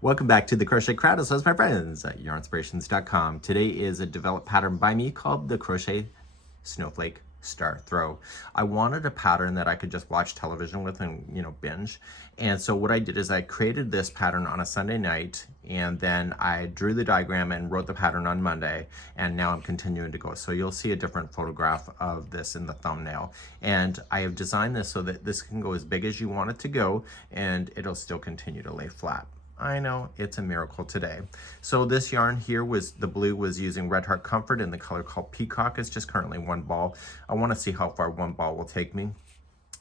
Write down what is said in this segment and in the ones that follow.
Welcome back to the Crochet Crowd. So my friends at yarnspirations.com. Today is a developed pattern by me called the Crochet Snowflake Star Throw. I wanted a pattern that I could just watch television with and, binge. And so what I did is I created this pattern on a Sunday night, and then I drew the diagram and wrote the pattern on Monday, and now I'm continuing to go. So you'll see a different photograph of this in the thumbnail. And I have designed this so that this can go as big as you want it to go, and it'll still continue to lay flat. I know, it's a miracle today. So this yarn here the blue was using Red Heart Comfort in the color called Peacock. It's just currently one ball. I want to see how far one ball will take me.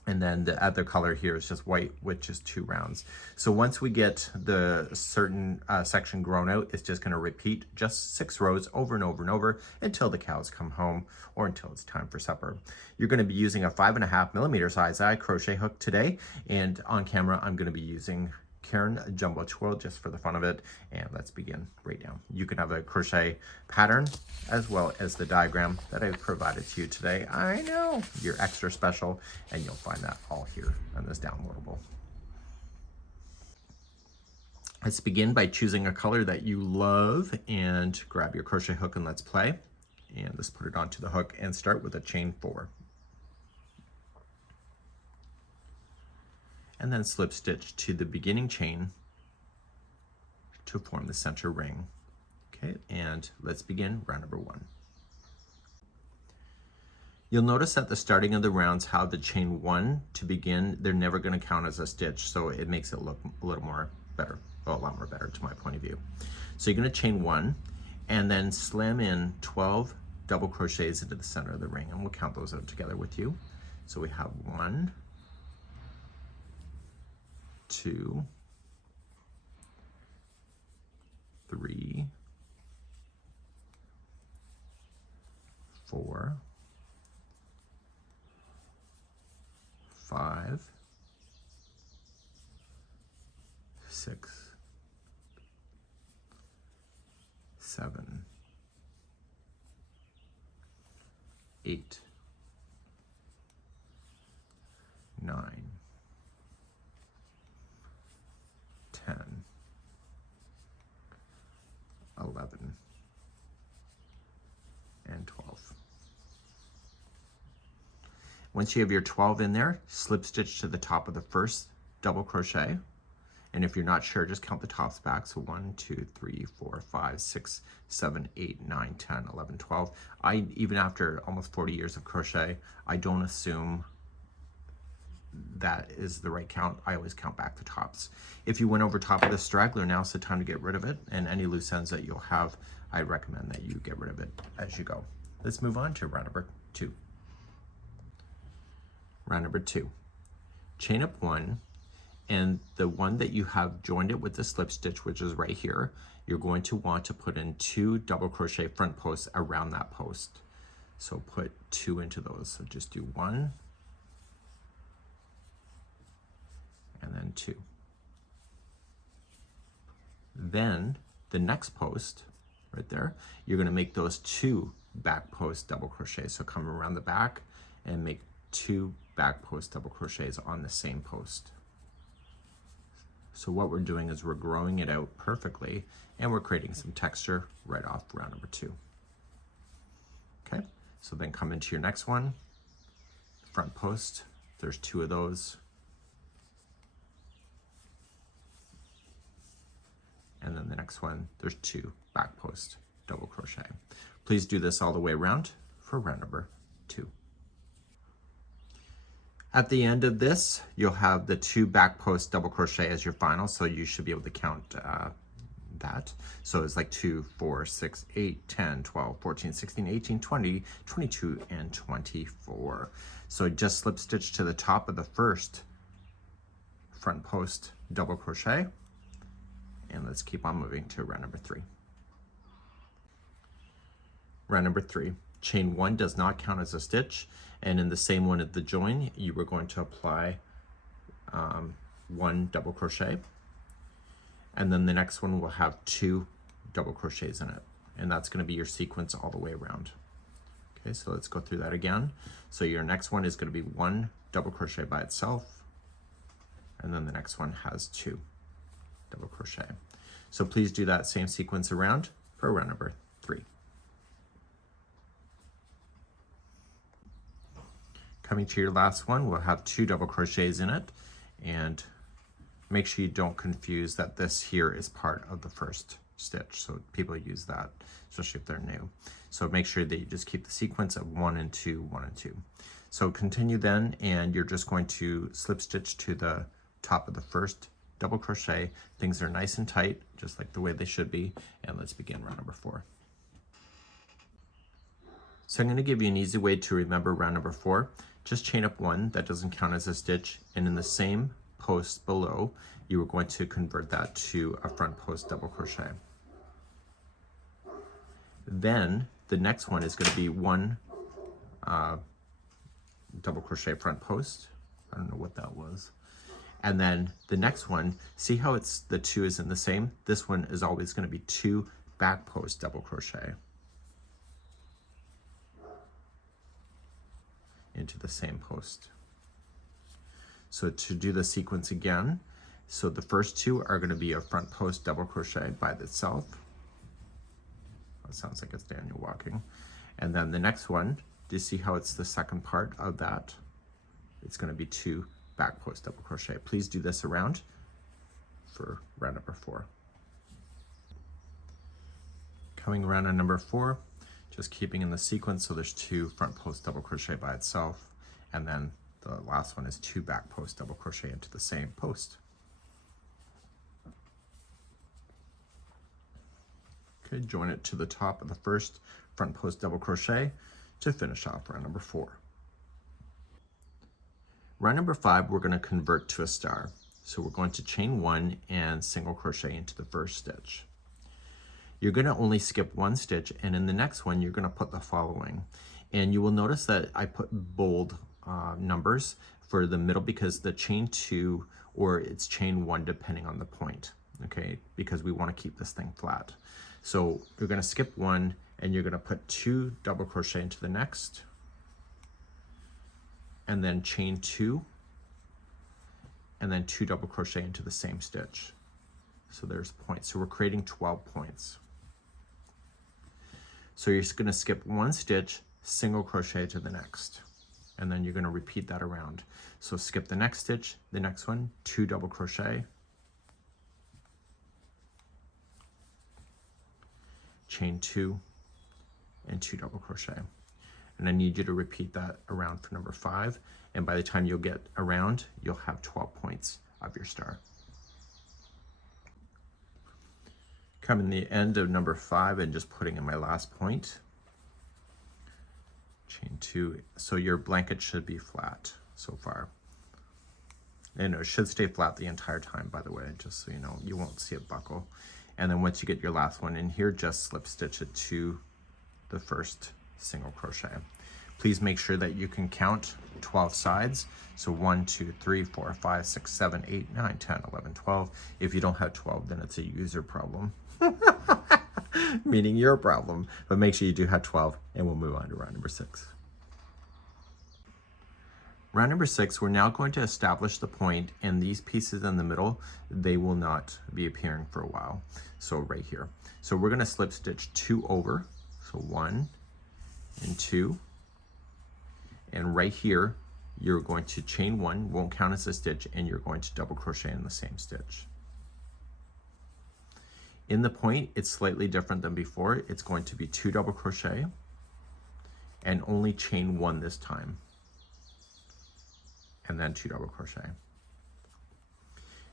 And then the other color here is just white, which is 2 rounds. So once we get the certain section grown out, it's just gonna repeat just 6 rows over and over and over until the cows come home or until it's time for supper. You're gonna be using a 5.5mm size eye crochet hook today. And on camera, I'm gonna be using Caron Jumbo Twirl just for the fun of it, and let's begin right now. You can have a crochet pattern as well as the diagram that I've provided to you today. I know you're extra special, and you'll find that all here on this downloadable. Let's begin by choosing a color that you love and grab your crochet hook and let's play. And let's put it onto the hook and start with a chain 4. And then slip stitch to the beginning chain to form the center ring. Okay, and let's begin round number 1. You'll notice at the starting of the rounds how the chain 1 to begin, they're never going to count as a stitch, so it makes it look a little more better, well, a lot more better to my point of view. So you're going to chain 1 and then slam in 12 double crochets into the center of the ring, and we'll count those out together with you. So we have 1, 2, 3, 4, 5, 6, 7, 8, 9, 10, 11, and 12. Once you have your 12 in there, slip stitch to the top of the first double crochet. And if you're not sure, just count the tops back. So 1, 2, 3, 4, 5, 6, 7, 8, 9, 10, 11, 12. Even after almost 40 years of crochet, I don't assume that is the right count. I always count back the tops. If you went over top of the straggler, now's the time to get rid of it, and any loose ends that you'll have, I recommend that you get rid of it as you go. Let's move on to round number 2. Round number 2. Chain up 1, and the one that you have joined it with the slip stitch, which is right here, you're going to want to put in 2 double crochet front posts around that post. So put 2 into those. So just do 1, and then 2. Then the next post right there, you're going to make those 2 back post double crochets. So come around the back and make 2 back post double crochets on the same post. So what we're doing is we're growing it out perfectly, and we're creating some texture right off round number 2. Okay, so then come into your next one, front post, there's 2 of those. And then the next one, there's 2 back post double crochet. Please do this all the way around for round number 2. At the end of this, you'll have the 2 back post double crochet as your final, so you should be able to count that. So it's like 2, 4, 6, 8, 10, 12, 14, 16, 18, 20, 22, and 24. So just slip stitch to the top of the first front post double crochet. And let's keep on moving to round number 3. Round number 3, chain 1 does not count as a stitch, and in the same one at the join, you were going to apply 1 double crochet, and then the next one will have 2 double crochets in it, and that's going to be your sequence all the way around. Okay, so let's go through that again. So your next one is going to be 1 double crochet by itself, and then the next one has 2 double crochet. So please do that same sequence around for round number 3. Coming to your last one, we'll have 2 double crochets in it, and make sure you don't confuse that this here is part of the first stitch. So people use that, especially if they're new. So make sure that you just keep the sequence of 1 and 2, 1 and 2. So continue then, and you're just going to slip stitch to the top of the first double crochet. Things are nice and tight, just like the way they should be. And let's begin round number 4. So I'm going to give you an easy way to remember round number 4. Just chain up 1, that doesn't count as a stitch, and in the same post below, you are going to convert that to a front post double crochet. Then the next one is going to be 1 double crochet front post. I don't know what that was. And then the next one, see how it's the 2 is in the same? This one is always going to be 2 back post double crochet into the same post. So to do the sequence again, so the first 2 are going to be a front post double crochet by itself. That sounds like it's Daniel walking. And then the next one, do you see how it's the second part of that? It's going to be 2 back post double crochet. Please do this around for round number 4. Coming around on number 4, just keeping in the sequence, so there's 2 front post double crochet by itself, and then the last one is 2 back post double crochet into the same post. Okay, join it to the top of the first front post double crochet to finish off round number 4. Round number 5, we're going to convert to a star. So we're going to chain 1 and single crochet into the first stitch. You're going to only skip 1 stitch, and in the next one you're going to put the following. And you will notice that I put bold numbers for the middle because the chain 2 or it's chain 1 depending on the point, okay, because we want to keep this thing flat. So you're going to skip 1 and you're going to put 2 double crochet into the next, and then chain 2, and then 2 double crochet into the same stitch. So there's points. So we're creating 12 points. So you're just going to skip 1 stitch, single crochet to the next, and then you're going to repeat that around. So skip the next stitch, the next one, 2 double crochet, chain 2, and 2 double crochet. And I need you to repeat that around for number 5, and by the time you'll get around, you'll have 12 points of your star. Coming the end of number 5 and just putting in my last point, chain 2. So your blanket should be flat so far, and it should stay flat the entire time, by the way, just so you know. You won't see it buckle. And then once you get your last one in here, just slip stitch it to the first single crochet. Please make sure that you can count 12 sides. So 1, 2, 3, 4, 5, 6, 7, 8, 9, 10, 11, 12. If you don't have 12, then it's a user problem. Meaning your problem. But make sure you do have 12, and we'll move on to round number 6. Round number 6, we're now going to establish the point, and these pieces in the middle, they will not be appearing for a while. So right here. So we're going to slip stitch 2 over. So 1 and 2. And right here, you're going to chain 1, won't count as a stitch, and you're going to double crochet in the same stitch. In the point, it's slightly different than before. It's going to be 2 double crochet and only chain 1 this time, and then 2 double crochet.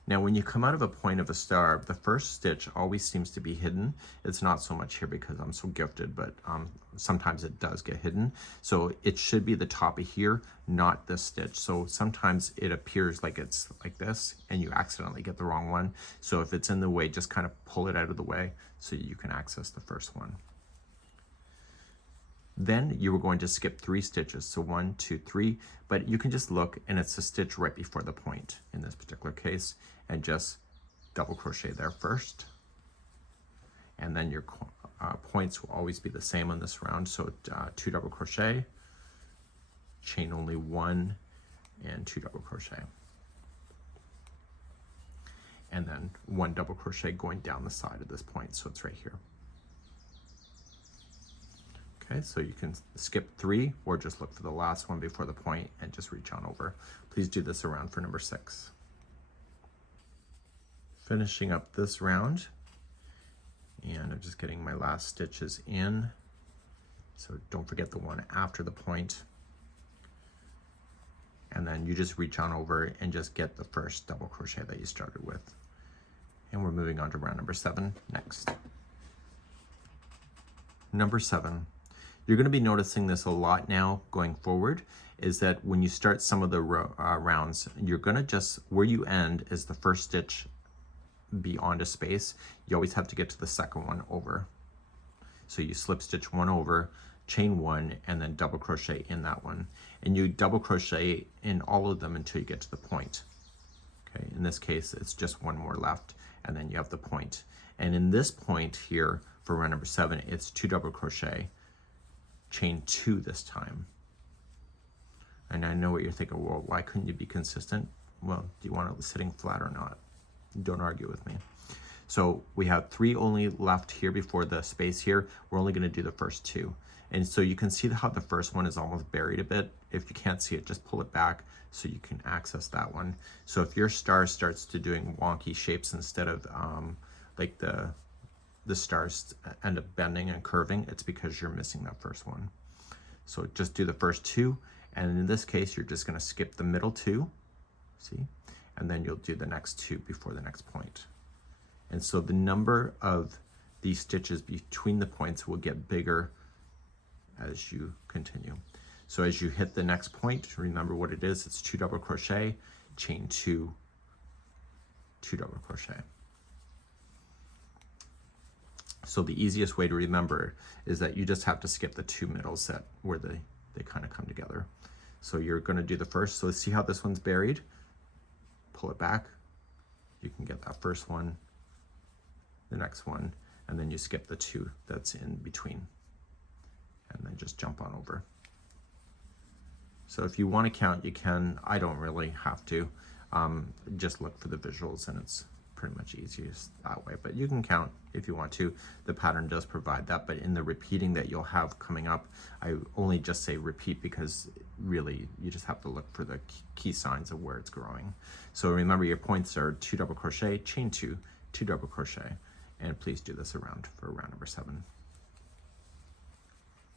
Now when you come out of a point of a star, the first stitch always seems to be hidden. It's not so much here because I'm so gifted, but sometimes it does get hidden. So it should be the top of here, not this stitch. So sometimes it appears like it's like this and you accidentally get the wrong one. So if it's in the way, just kind of pull it out of the way so you can access the first one. Then you were going to skip 3 stitches. So 1, 2, 3, but you can just look and it's a stitch right before the point in this particular case, and just double crochet there first. And then your points will always be the same on this round. So 2 double crochet, chain only 1, and 2 double crochet. and then 1 double crochet going down the side of this point, so it's right here. Okay, so you can skip 3 or just look for the last one before the point and just reach on over. Please do this around for number 6. Finishing up this round, and I'm just getting my last stitches in, so don't forget the one after the point. And then you just reach on over and just get the first double crochet that you started with. And we're moving on to round number 7 next. Number 7. You're going to be noticing this a lot now going forward, is that when you start some of the rounds, you're going to just, where you end is the first stitch beyond a space. You always have to get to the second one over. So you slip stitch 1 over, chain 1, and then double crochet in that one. And you double crochet in all of them until you get to the point. Okay, in this case, it's just 1 more left, and then you have the point. And in this point here, for round number 7, it's 2 double crochet, chain 2 this time. And I know what you're thinking, well, why couldn't you be consistent? Well, do you want it sitting flat or not? Don't argue with me. So we have 3 only left here before the space here. We're only going to do the first 2. And so you can see how the first one is almost buried a bit. If you can't see it, just pull it back so you can access that one. So if your star starts to doing wonky shapes instead of like the stars end up bending and curving, it's because you're missing that first one. So just do the first 2, and in this case you're just going to skip the middle 2, see, and then you'll do the next 2 before the next point. And so the number of these stitches between the points will get bigger as you continue. So as you hit the next point, remember what it is. It's 2 double crochet, chain 2, 2 double crochet. So the easiest way to remember is that you just have to skip the 2 middle set where they kind of come together. So you're going to do the first. So see how this one's buried? Pull it back. You can get that first one, the next one, and then you skip the 2 that's in between, and then just jump on over. So if you want to count, you can. I don't really have to. Just look for the visuals, and it's pretty much easiest that way, but you can count if you want to. The pattern does provide that, but in the repeating that you'll have coming up, I only just say repeat because really you just have to look for the key signs of where it's growing. So remember, your points are 2 double crochet, chain 2, 2 double crochet, and please do this around for round number 7.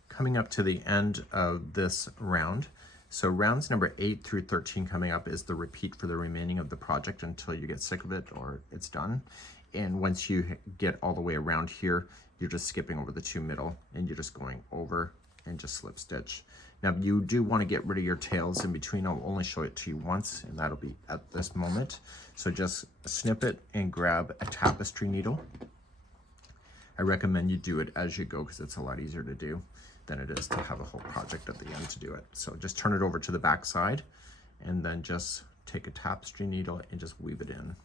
Coming up to the end of this round, so rounds number 8 through 13 coming up is the repeat for the remaining of the project until you get sick of it or it's done. And once you get all the way around here, you're just skipping over the 2 middle and you're just going over and just slip stitch. Now you do want to get rid of your tails in between. I'll only show it to you once, and that'll be at this moment. So just snip it and grab a tapestry needle. I recommend you do it as you go because it's a lot easier to do than it is to have a whole project at the end to do it. So just turn it over to the back side and then just take a tapestry needle and just weave it in.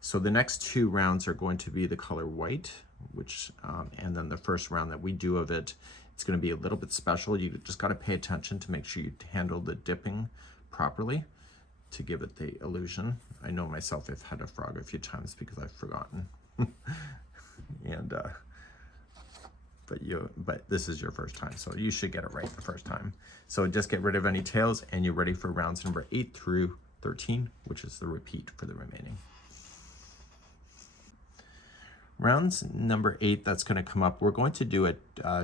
So the next 2 rounds are going to be the color white, which and then the first round that we do of it, it's going to be a little bit special. You just got to pay attention to make sure you handle the dipping properly to give it the illusion. I know myself, I've had a frog a few times because I've forgotten. And but this is your first time, so you should get it right the first time. So just get rid of any tails, and you're ready for rounds number 8 through 13, which is the repeat for the remaining. Rounds number 8 that's going to come up, we're going to do it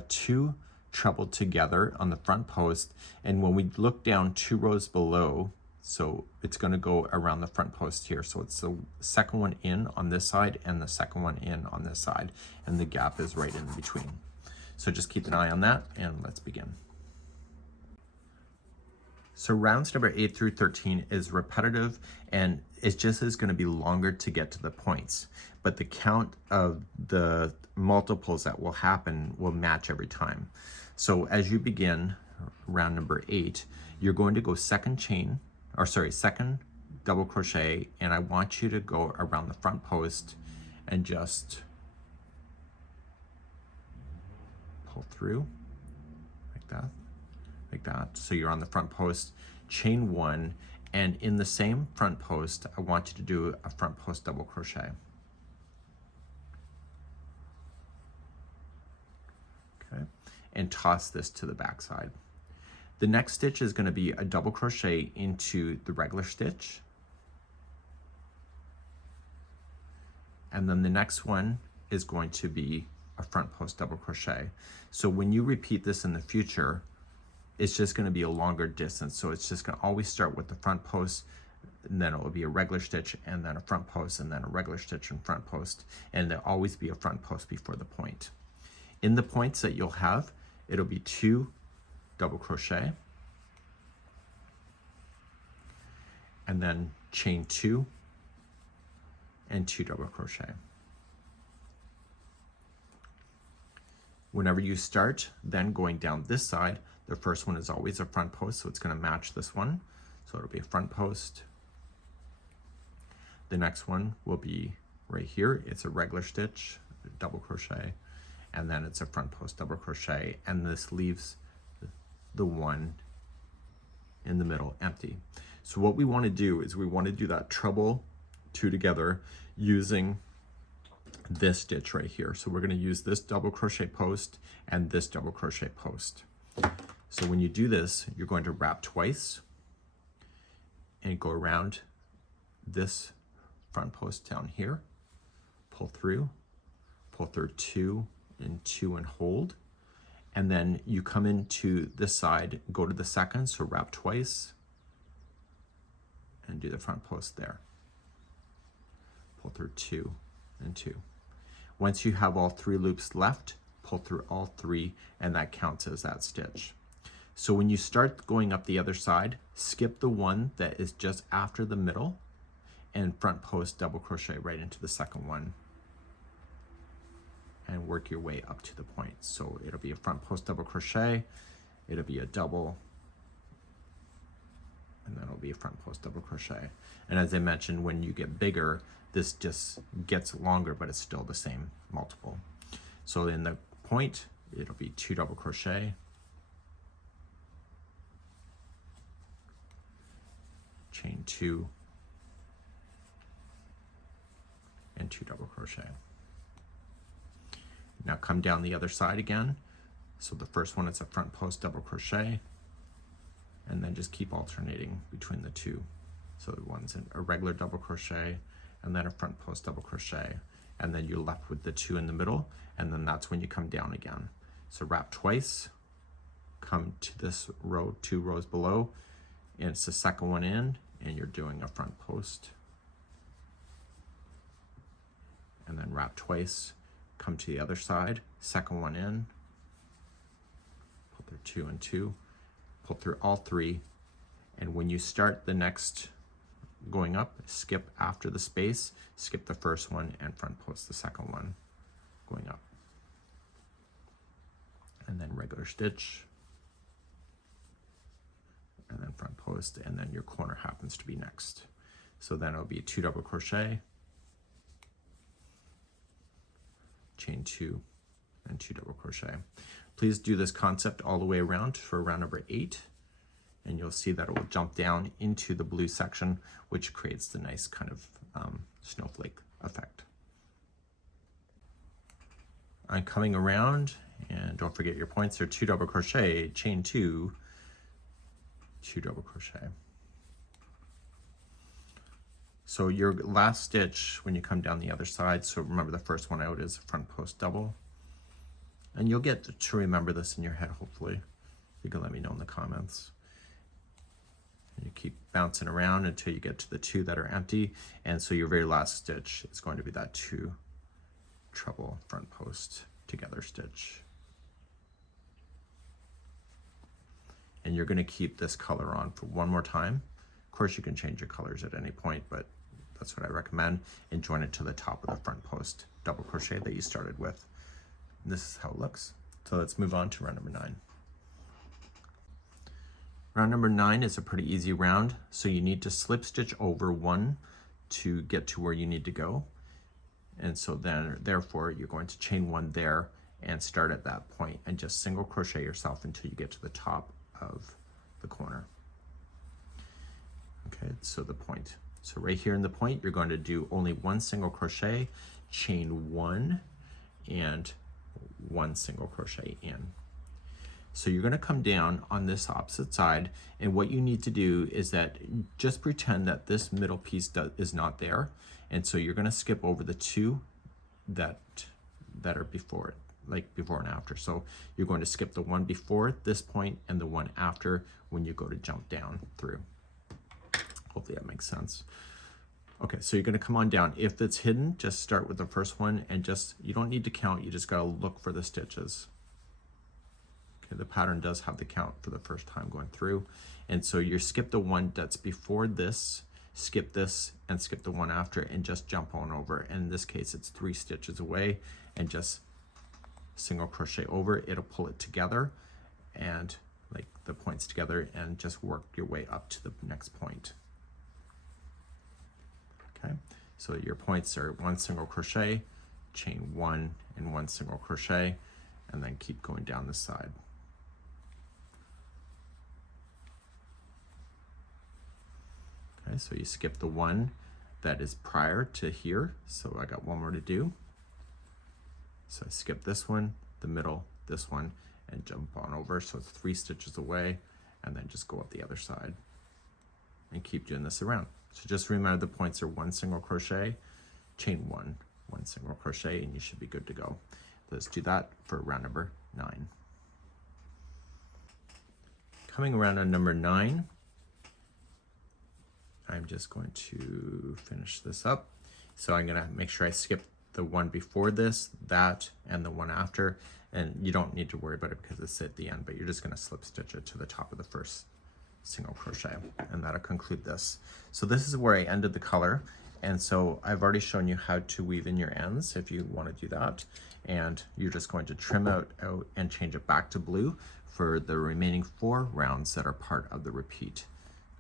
2 treble together on the front post, and when we look down 2 rows below, so it's going to go around the front post here. So it's the second one in on this side and the second one in on this side, and the gap is right in between. So just keep an eye on that, and let's begin. So rounds number 8 through 13 is repetitive, and it just is going to be longer to get to the points, but the count of the multiples that will happen will match every time. So as you begin round number 8, you're going to go second double crochet, and I want you to go around the front post and just pull through like that. So you're on the front post, chain 1, And in the same front post, I want you to do a front post double crochet. Okay, and toss this to the back side. The next stitch is going to be a double crochet into the regular stitch. And then the next one is going to be a front post double crochet. So when you repeat this in the future, it's just going to be a longer distance. So it's just going to always start with the front post, and then it will be a regular stitch, and then a front post, and then a regular stitch and front post. And there'll always be a front post before the point. In the points that you'll have, it'll be 2 double crochet, and then chain 2 and 2 double crochet. Whenever you start then going down this side, the first one is always a front post, so it's going to match this one. So it'll be a front post. The next one will be right here. It's a regular stitch, double crochet, and then it's a front post double crochet, and this leaves the one in the middle empty. So what we want to do is we want to do that treble 2 together using this stitch right here. So we're going to use this double crochet post and this double crochet post. So when you do this, you're going to wrap twice and go around this front post down here, pull through 2 and 2 and hold, and then you come into this side, go to the second, so wrap twice and do the front post there, pull through 2 and 2. Once you have all 3 loops left, pull through all 3, and that counts as that stitch. So when you start going up the other side, skip the one that is just after the middle and front post double crochet right into the second one and work your way up to the point. So it'll be a front post double crochet, it'll be a double, and then it'll be a front post double crochet. And as I mentioned, when you get bigger, this just gets longer, but it's still the same multiple. So in the point, it'll be 2 double crochet, chain 2, and 2 double crochet. Now come down the other side again. So the first one is a front post double crochet, and then just keep alternating between the 2. So the one's a regular double crochet, and then a front post double crochet, and then you're left with the 2 in the middle, and then that's when you come down again. So wrap twice, come to this row 2 rows below, and it's the second one in, and you're doing a front post, and then wrap twice, come to the other side, second one in, pull through 2 and 2, pull through all 3, and when you start the next going up, skip after the space, skip the first one and front post the second one going up, and then regular stitch, and then front post, and then your corner happens to be next. So then it'll be 2 double crochet, chain 2, and 2 double crochet. Please do this concept all the way around for round number 8, and you'll see that it will jump down into the blue section, which creates the nice kind of snowflake effect. I'm coming around, and don't forget your points are 2 double crochet, chain 2, 2 double crochet. So your last stitch when you come down the other side, so remember the first one out is a front post double, and you'll get to remember this in your head hopefully. You can let me know in the comments. And you keep bouncing around until you get to the 2 that are empty, and so your very last stitch is going to be that 2 treble front post together stitch. And you're going to keep this color on for one more time. Of course you can change your colors at any point, but that's what I recommend, and join it to the top of the front post double crochet that you started with. And this is how it looks. So let's move on to round number 9. Round number 9 is a pretty easy round, so you need to slip stitch over 1 to get to where you need to go. And so then therefore you're going to chain 1 there and start at that point and just single crochet yourself until you get to the top of the corner. Okay, so the point. So right here in the point, you're going to do only one single crochet, chain one, and one single crochet in. So you're going to come down on this opposite side, and what you need to do is that just pretend that this middle piece is not there, and so you're going to skip over the two that are before it, like before and after. So you're going to skip the one before this point and the one after when you go to jump down through. Hopefully that makes sense. Okay, so you're going to come on down. If it's hidden, just start with the first one, and just, you don't need to count, you just got to look for the stitches. Okay, the pattern does have the count for the first time going through, and so you skip the one that's before this, skip this, and skip the one after, and just jump on over. And in this case, it's 3 stitches away, and just single crochet over. It'll pull it together, and like the points together, and just work your way up to the next point. Okay, so your points are 1 single crochet, chain 1, and 1 single crochet, and then keep going down the side. Okay, so you skip the one that is prior to here, so I got one more to do. So I skip this one, the middle, this one, and jump on over, so it's 3 stitches away, and then just go up the other side and keep doing this around. So just remember the points are 1 single crochet, chain 1, 1 single crochet, and you should be good to go. Let's do that for round number 9. Coming around on number 9, I'm just going to finish this up. So I'm gonna make sure I skip the one before this, that, and the one after, and you don't need to worry about it because it's at the end, but you're just gonna slip stitch it to the top of the first single crochet, and that'll conclude this. So this is where I ended the color, and so I've already shown you how to weave in your ends if you want to do that, and you're just going to trim out and change it back to blue for the remaining 4 rounds that are part of the repeat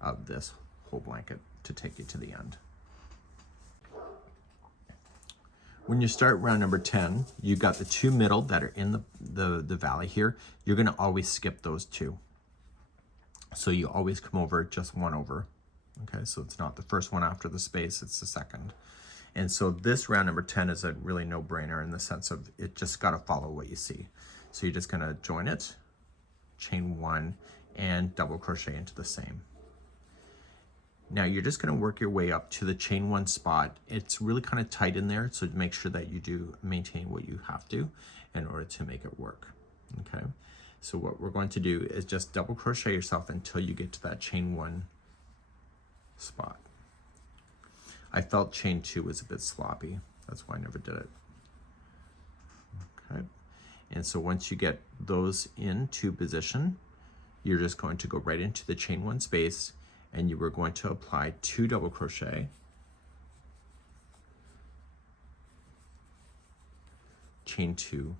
of this whole blanket to take you to the end. When you start round number 10, you got the 2 middle that are in the valley here. You're going to always skip those 2. So you always come over just one over. Okay, so it's not the first one after the space, it's the second. And so this round number 10 is a really no-brainer in the sense of it just got to follow what you see. So you're just going to join it, chain 1, and double crochet into the same. Now you're just going to work your way up to the chain 1 spot. It's really kind of tight in there, so make sure that you do maintain what you have to in order to make it work. Okay, so what we're going to do is just double crochet yourself until you get to that chain 1 spot. I felt chain 2 was a bit sloppy, that's why I never did it. Okay, and so once you get those into position, you're just going to go right into the chain 1 space, and you are going to apply 2 double crochet, chain 2,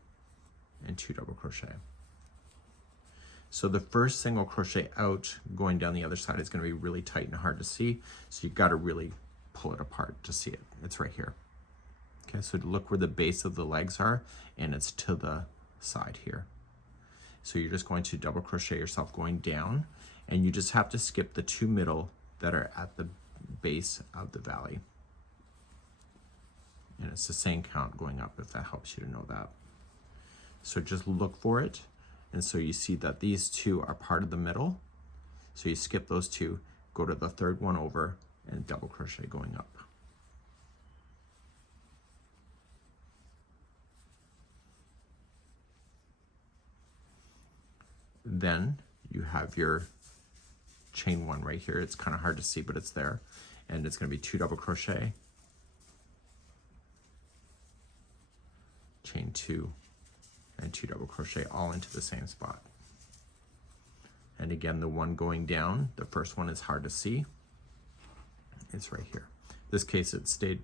and 2 double crochet. So the first single crochet out going down the other side is going to be really tight and hard to see, so you've got to really pull it apart to see it. It's right here. Okay, so look where the base of the legs are, and it's to the side here. So you're just going to double crochet yourself going down, and you just have to skip the 2 middle that are at the base of the valley. And it's the same count going up, if that helps you to know that. So just look for it. And so you see that these 2 are part of the middle. So you skip those 2, go to the 3rd one over, and double crochet going up. Then you have your chain 1 right here. It's kind of hard to see, but it's there. And it's going to be 2 double crochet, chain 2, and 2 double crochet all into the same spot. And again, the one going down, the first one is hard to see. It's right here. This case it stayed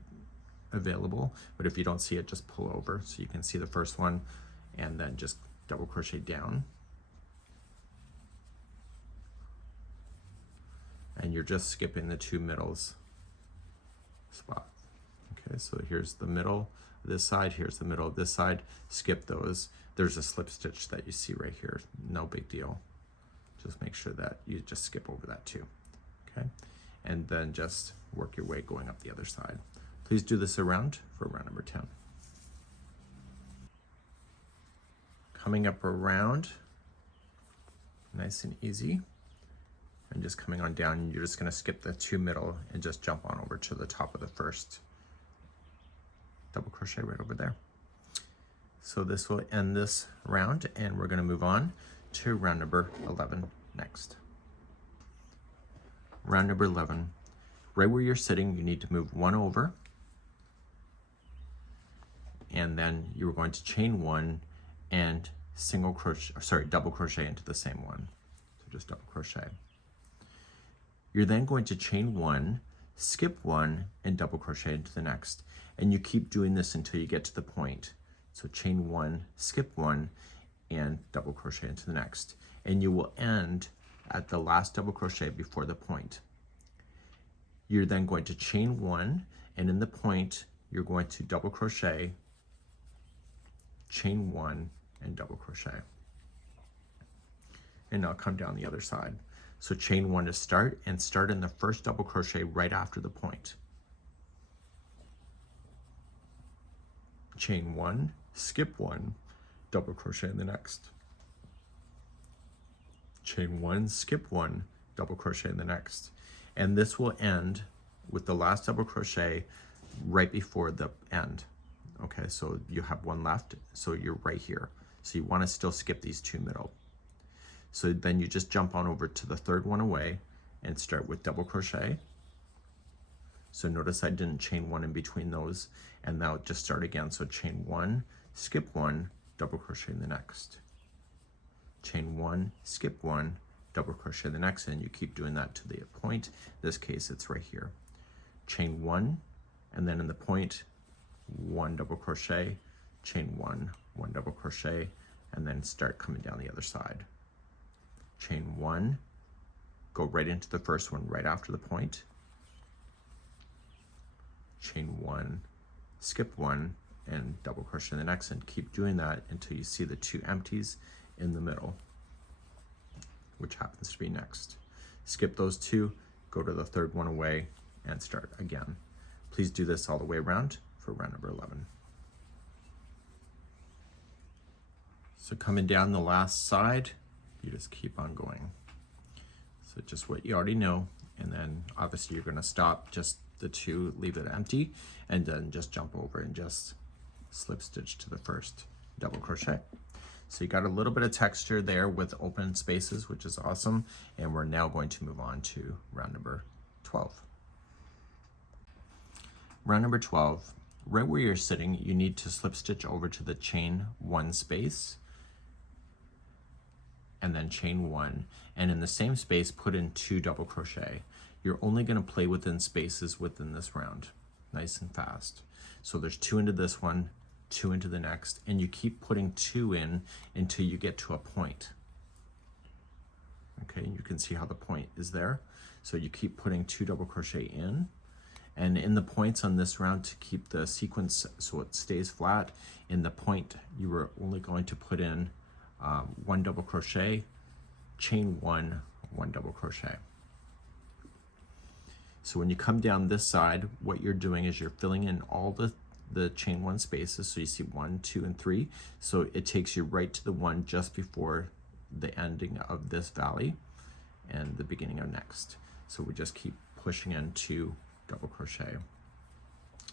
available, but if you don't see it, just pull over so you can see the first one, and then just double crochet down. And you're just skipping the 2 middles spot. Okay, so here's the middle this side, here's the middle of this side, skip those. There's a slip stitch that you see right here, no big deal. Just make sure that you just skip over that too. Okay, and then just work your way going up the other side. Please do this around for round number 10. Coming up around, nice and easy, and just coming on down, you're just going to skip the 2 middle and just jump on over to the top of the first double crochet right over there. So this will end this round, and we're going to move on to round number 11 next. Round number 11, right where you're sitting, you need to move 1 over, and then you're going to chain 1 and double crochet into the same one. So just double crochet. You're then going to chain 1, skip 1, and double crochet into the next. And you keep doing this until you get to the point. So chain 1, skip 1, and double crochet into the next. And you will end at the last double crochet before the point. You're then going to chain 1, and in the point, you're going to double crochet, chain 1, and double crochet. And now come down the other side. So chain 1 to start, and start in the first double crochet right after the point. Chain 1, skip 1, double crochet in the next. Chain 1, skip 1, double crochet in the next. And this will end with the last double crochet right before the end. Okay, so you have 1 left, so you're right here. So you want to still skip these 2 middle. So then you just jump on over to the 3rd one away and start with double crochet. So notice I didn't chain 1 in between those, and now just start again. So chain 1, skip 1, double crochet in the next. Chain 1, skip 1, double crochet in the next, and you keep doing that to the point. In this case, it's right here. Chain 1, and then in the point, 1 double crochet, chain 1, 1 double crochet, and then start coming down the other side. Chain 1, go right into the first one right after the point. Chain 1, skip 1, and double crochet in the next, and keep doing that until you see the 2 empties in the middle, which happens to be next. Skip those 2, go to the 3rd one away, and start again. Please do this all the way around for round number 11. So coming down the last side, you just keep on going. So just what you already know, and then obviously you're going to stop just the 2, leave it empty, and then just jump over and just slip stitch to the first double crochet. So you got a little bit of texture there with open spaces, which is awesome. And we're now going to move on to round number 12. Round number 12, right where you're sitting, you need to slip stitch over to the chain 1 space, and then chain 1, and in the same space put in 2 double crochet. You're only going to play within spaces within this round, nice and fast. So there's 2 into this one, 2 into the next, and you keep putting 2 in until you get to a point. Okay, you can see how the point is there. So you keep putting 2 double crochet in, and in the points on this round, to keep the sequence so it stays flat, in the point you were only going to put in 1 double crochet, chain 1, 1 double crochet. So when you come down this side, what you're doing is you're filling in all the chain 1 spaces. So you see 1, 2, and 3. So it takes you right to the one just before the ending of this valley and the beginning of next. So we just keep pushing in 2 double crochet.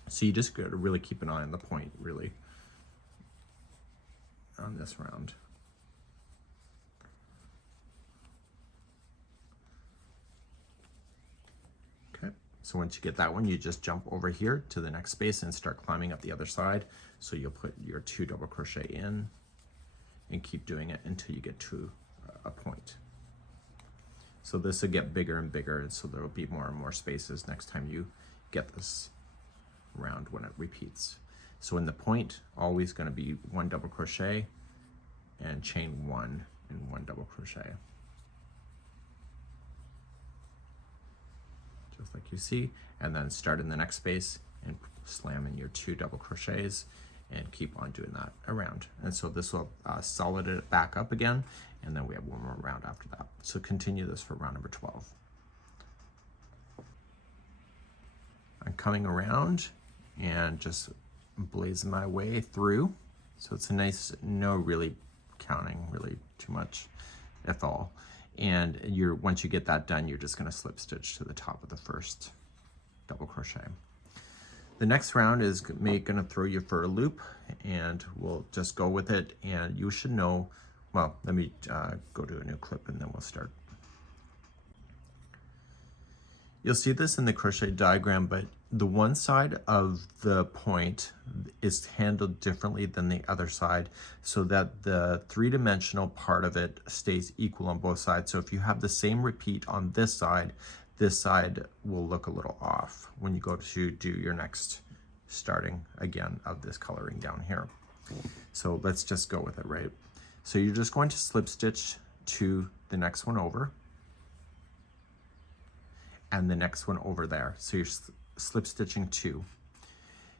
So you just got to really keep an eye on the point, really, on this round. So once you get that one, you just jump over here to the next space and start climbing up the other side. So you'll put your 2 double crochet in and keep doing it until you get to a point. So this will get bigger and bigger, and so there will be more and more spaces next time you get this round when it repeats. So in the point, always going to be 1 double crochet and chain 1 and 1 double crochet. Just like you see, and then start in the next space and slam in your 2 double crochets and keep on doing that around. And so this will solid it back up again, and then we have one more round after that. So continue this for round number 12. I'm coming around and just blazing my way through. So it's a nice, no really counting really too much, if all. And once you get that done, you're just going to slip stitch to the top of the first double crochet. The next round is going to throw you for a loop, and we'll just go with it. And you should know, well, let me go to a new clip and then we'll start. You'll see this in the crochet diagram, but the one side of the point is handled differently than the other side so that the three-dimensional part of it stays equal on both sides. So if you have the same repeat on this side will look a little off when you go to do your next starting again of this coloring down here. So let's just go with it, right? So you're just going to slip stitch to the next one over, and the next one over there. So you're slip stitching 2.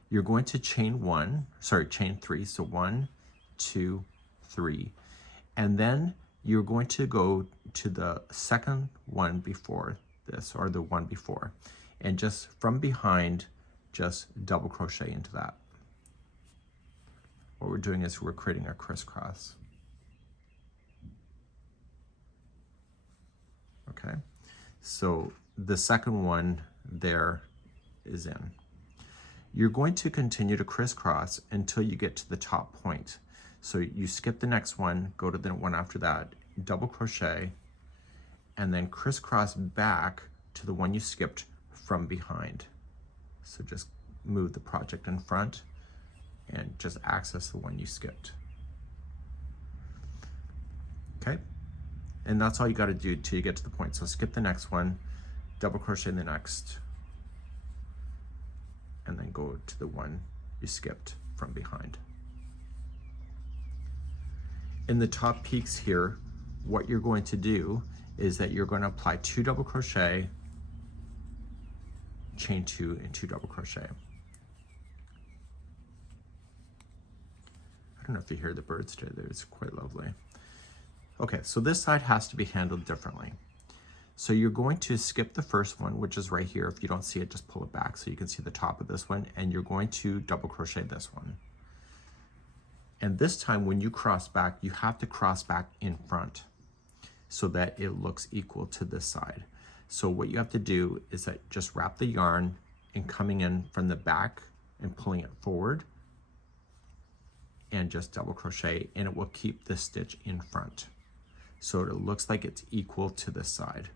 You're going to chain 3. So 1, 2, 3. And then you're going to go to the second one before this, or the one before, and just from behind, just double crochet into that. What we're doing is we're creating a crisscross. Okay, so the second one there is in. You're going to continue to crisscross until you get to the top point. So you skip the next one, go to the one after that, double crochet, and then crisscross back to the one you skipped from behind. So just move the project in front and just access the one you skipped. Okay, and that's all you got to do till you get to the point. So skip the next one, double crochet in the next, and then go to the one you skipped from behind. In the top peaks here, what you're going to do is that you're going to apply 2 double crochet, chain 2 and 2 double crochet. I don't know if you hear the birds today, it's quite lovely. Okay, so this side has to be handled differently. So you're going to skip the first one, which is right here. If you don't see it, just pull it back so you can see the top of this one, and you're going to double crochet this one. And this time when you cross back, you have to cross back in front so that it looks equal to this side. So what you have to do is that just wrap the yarn and coming in from the back and pulling it forward, and just double crochet, and it will keep the stitch in front. So it looks like it's equal to this side.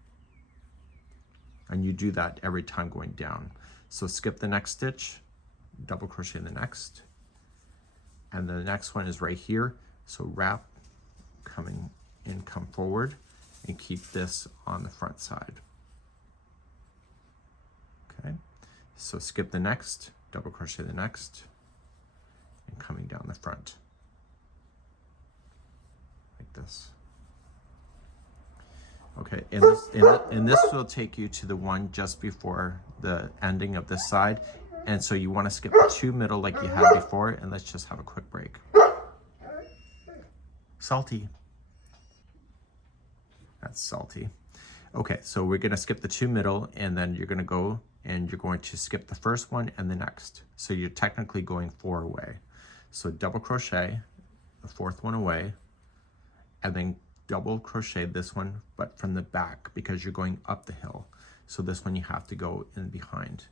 And you do that every time going down. So skip the next stitch, double crochet in the next, and the next one is right here. So wrap, coming in, come forward, and keep this on the front side. Okay, so skip the next, double crochet the next, and coming down the front like this. Okay, and this will take you to the one just before the ending of this side, and so you want to skip the 2 middle like you had before, and let's just have a quick break. Salty. That's Salty. Okay, so we're going to skip the 2 middle, and then you're going to go and you're going to skip the first one and the next. So you're technically going 4 away. So double crochet the 4th one away, and then double crochet this one, but from the back because you're going up the hill. So this one you have to go in behind.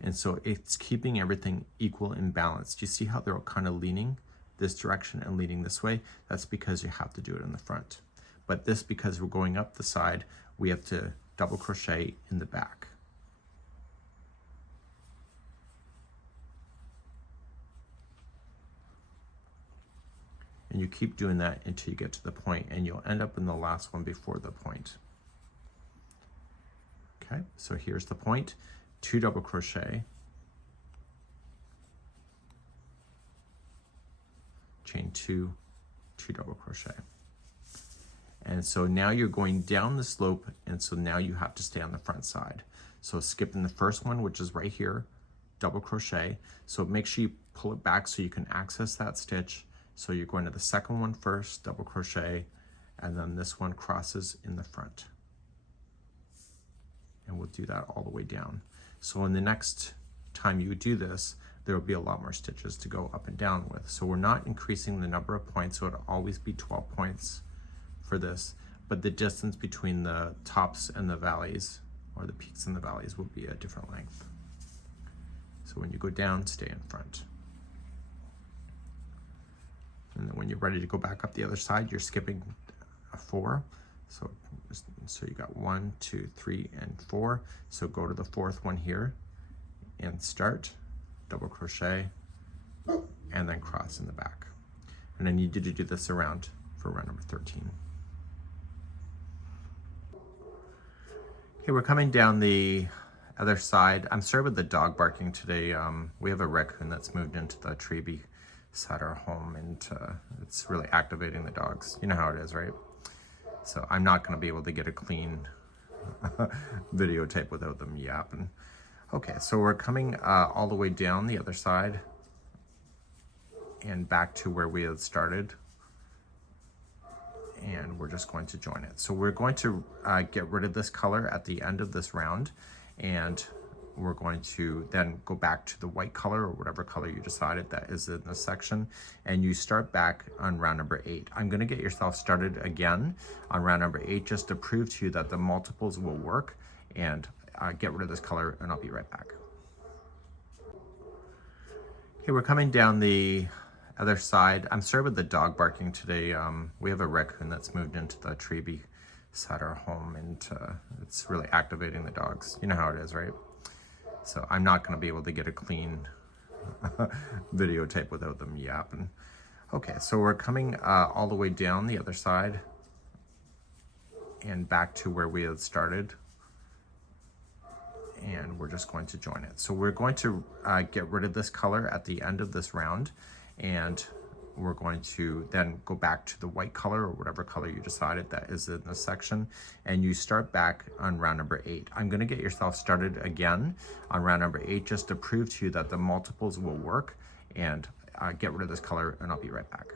And so it's keeping everything equal and balanced. You see how they're kind of leaning this direction and leaning this way? That's because you have to do it in the front. But this, because we're going up the side, we have to double crochet in the back. And you keep doing that until you get to the point, and you'll end up in the last one before the point. Okay, so here's the point, 2 double crochet, chain 2, 2 double crochet. And so now you're going down the slope, and so now you have to stay on the front side. So skipping the first one, which is right here, double crochet. So make sure you pull it back so you can access that stitch. So you're going to the second one first, double crochet, and then this one crosses in the front. And we'll do that all the way down. So in the next time you do this, there will be a lot more stitches to go up and down with. So we're not increasing the number of points, so it'll always be 12 points for this, but the distance between the tops and the valleys, or the peaks and the valleys, will be a different length. So when you go down, stay in front. And then when you're ready to go back up the other side, you're skipping a 4. So you got 1, 2, 3, and 4. So go to the 4th one here and start, double crochet, and then cross in the back. And I need you to do this around for round number 13. Okay, we're coming down the other side. I'm sorry about the dog barking today. We have a raccoon that's moved into the tree beside our home, and it's really activating the dogs. You know how it is, right? So I'm not going to be able to get a clean videotape without them yapping. Okay, so we're coming all the way down the other side and back to where we had started. And we're just going to join it. So we're going to get rid of this color at the end of this round, and we're going to then go back to the white color or whatever color you decided that is in this section, and you start back on round number 8. I'm going to get yourself started again on round number 8 just to prove to you that the multiples will work, and get rid of this color, and I'll be right back. Okay, we're coming down the other side. I'm sorry about the dog barking today. We have a raccoon that's moved into the tree beside our home, and it's really activating the dogs. You know how it is, right? So I'm not going to be able to get a clean videotape without them yapping. Okay, so we're coming all the way down the other side and back to where we had started, and we're just going to join it. So we're going to get rid of this color at the end of this round, and we're going to then go back to the white color or whatever color you decided that is in this section, and you start back on round number 8. I'm going to get yourself started again on round number 8 just to prove to you that the multiples will work, and get rid of this color, and I'll be right back.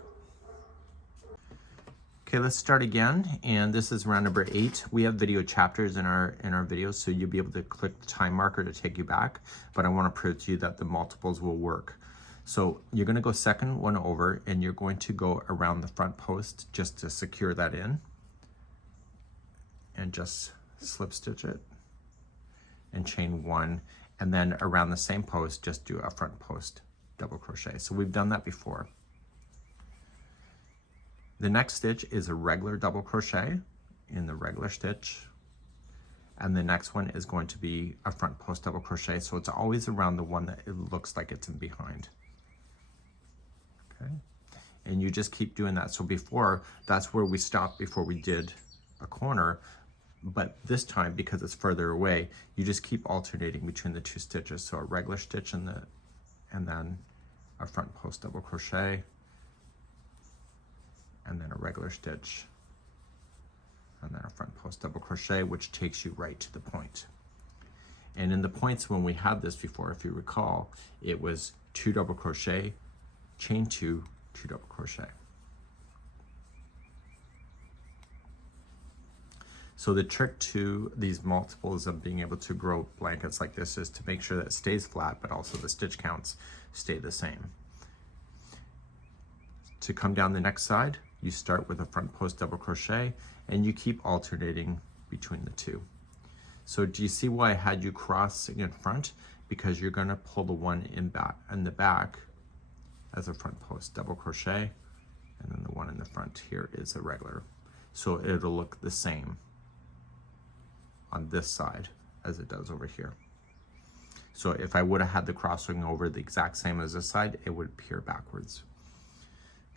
Okay, let's start again, and this is round number 8. We have video chapters in our videos, so you'll be able to click the time marker to take you back, but I want to prove to you that the multiples will work. So you're going to go second one over, and you're going to go around the front post just to secure that in, and just slip stitch it and chain 1, and then around the same post just do a front post double crochet. So we've done that before. The next stitch is a regular double crochet in the regular stitch, and the next one is going to be a front post double crochet, so it's always around the one that it looks like it's in behind. Okay, and you just keep doing that. So before, that's where we stopped before we did a corner, but this time, because it's further away, you just keep alternating between the 2 stitches. So a regular stitch and then a front post double crochet, and then a regular stitch, and then a front post double crochet, which takes you right to the point. And in the points when we had this before, if you recall, it was 2 double crochet, chain 2, 2 double crochet. So the trick to these multiples of being able to grow blankets like this is to make sure that it stays flat, but also the stitch counts stay the same. To come down the next side, you start with a front post double crochet, and you keep alternating between the 2. So do you see why I had you crossing in front? Because you're going to pull the one in the back as a front post double crochet, and then the one in the front here is a regular. So it'll look the same on this side as it does over here. So if I would have had the crossing over the exact same as this side, it would appear backwards.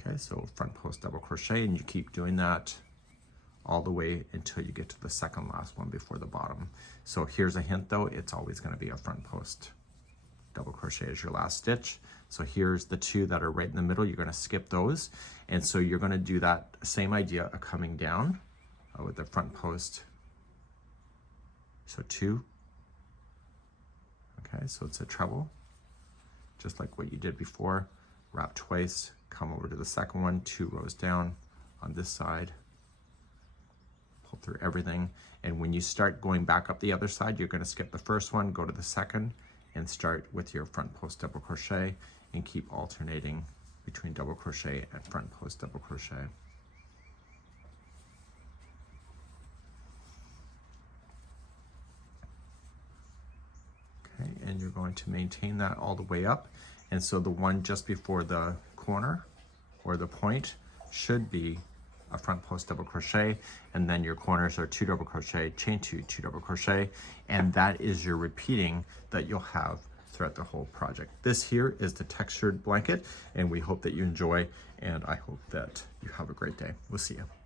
Okay, so front post double crochet, and you keep doing that all the way until you get to the second last one before the bottom. So here's a hint though, it's always going to be a front post double crochet as your last stitch. So here's the 2 that are right in the middle, you're going to skip those, and so you're going to do that same idea of coming down with the front post. So 2, okay, so it's a treble, just like what you did before. Wrap twice, come over to the second one, 2 rows down on this side, pull through everything. And when you start going back up the other side, you're going to skip the first one, go to the second, and start with your front post double crochet and keep alternating between double crochet and front post double crochet. Okay, and you're going to maintain that all the way up. And so the one just before the corner or the point should be a front post double crochet, and then your corners are 2 double crochet, chain 2, 2 double crochet, and that is your repeating that you'll have throughout the whole project. This here is the textured blanket, and we hope that you enjoy, and I hope that you have a great day. We'll see you.